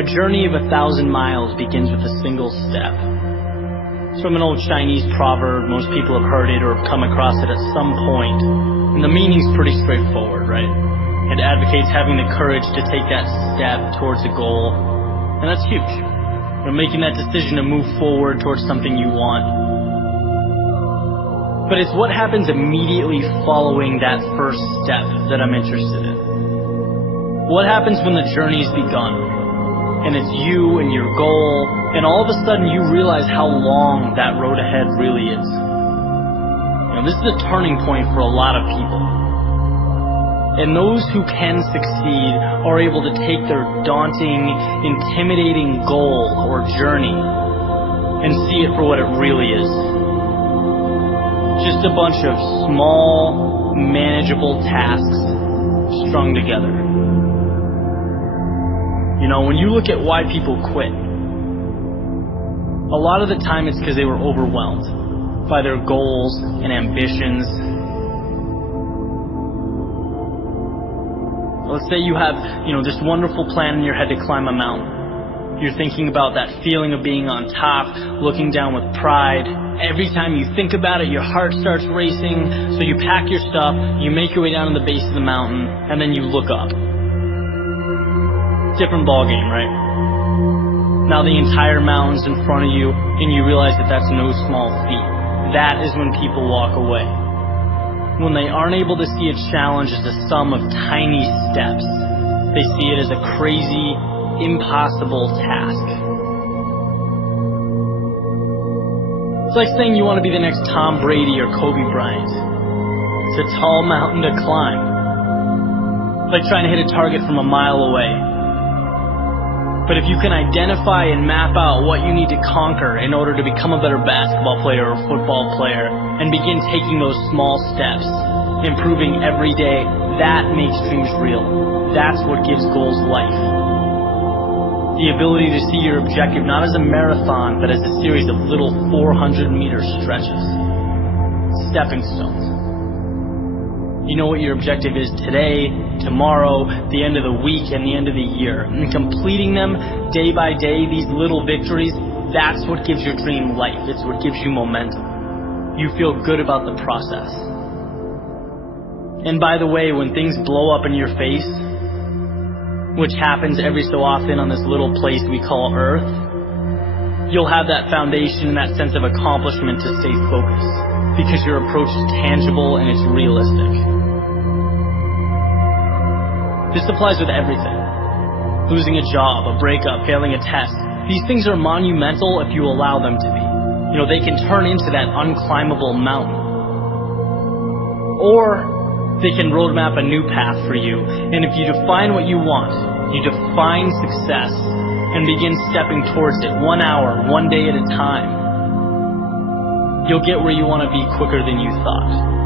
A journey of 1,000 miles begins with a single step. It's from an old Chinese proverb. Most people have heard it or have come across it at some point. And the meaning's pretty straightforward, right? It advocates having the courage to take that step towards a goal. And that's huge. You're making that decision to move forward towards something you want. But it's what happens immediately following that first step that I'm interested in. What happens when the journey's begun, and it's you and your goal, and all of a sudden you realize how long that road ahead really is. This is a turning point for a lot of people. And those who can succeed are able to take their daunting, intimidating goal or journey and see it for what it really is. Just a bunch of small, manageable tasks strung together. When you look at why people quit, a lot of the time it's because they were overwhelmed by their goals and ambitions. Let's say you have, this wonderful plan in your head to climb a mountain. You're thinking about that feeling of being on top, looking down with pride. Every time you think about it, your heart starts racing. So you pack your stuff, you make your way down to the base of the mountain, and then you look up. Different ball game, right? Now the entire mountain's in front of you, and you realize that that's no small feat. That is when people walk away. When they aren't able to see a challenge as a sum of tiny steps, they see it as a crazy, impossible task. It's like saying you want to be the next Tom Brady or Kobe Bryant. It's a tall mountain to climb. Like trying to hit a target from a mile away. But if you can identify and map out what you need to conquer in order to become a better basketball player or football player, and begin taking those small steps, improving every day, that makes dreams real. That's what gives goals life. The ability to see your objective not as a marathon, but as a series of little 400-meter stretches. Stepping stones. You know what your objective is today, tomorrow, the end of the week, and the end of the year. And completing them day by day, these little victories, that's what gives your dream life. It's what gives you momentum. You feel good about the process. And by the way, when things blow up in your face, which happens every so often on this little place we call Earth, you'll have that foundation and that sense of accomplishment to stay focused, because your approach is tangible and it's realistic. This applies with everything. Losing a job, a breakup, failing a test. These things are monumental if you allow them to be. They can turn into that unclimbable mountain. Or they can roadmap a new path for you. And if you define what you want, you define success, and begin stepping towards it 1 hour, 1 day at a time, you'll get where you want to be quicker than you thought.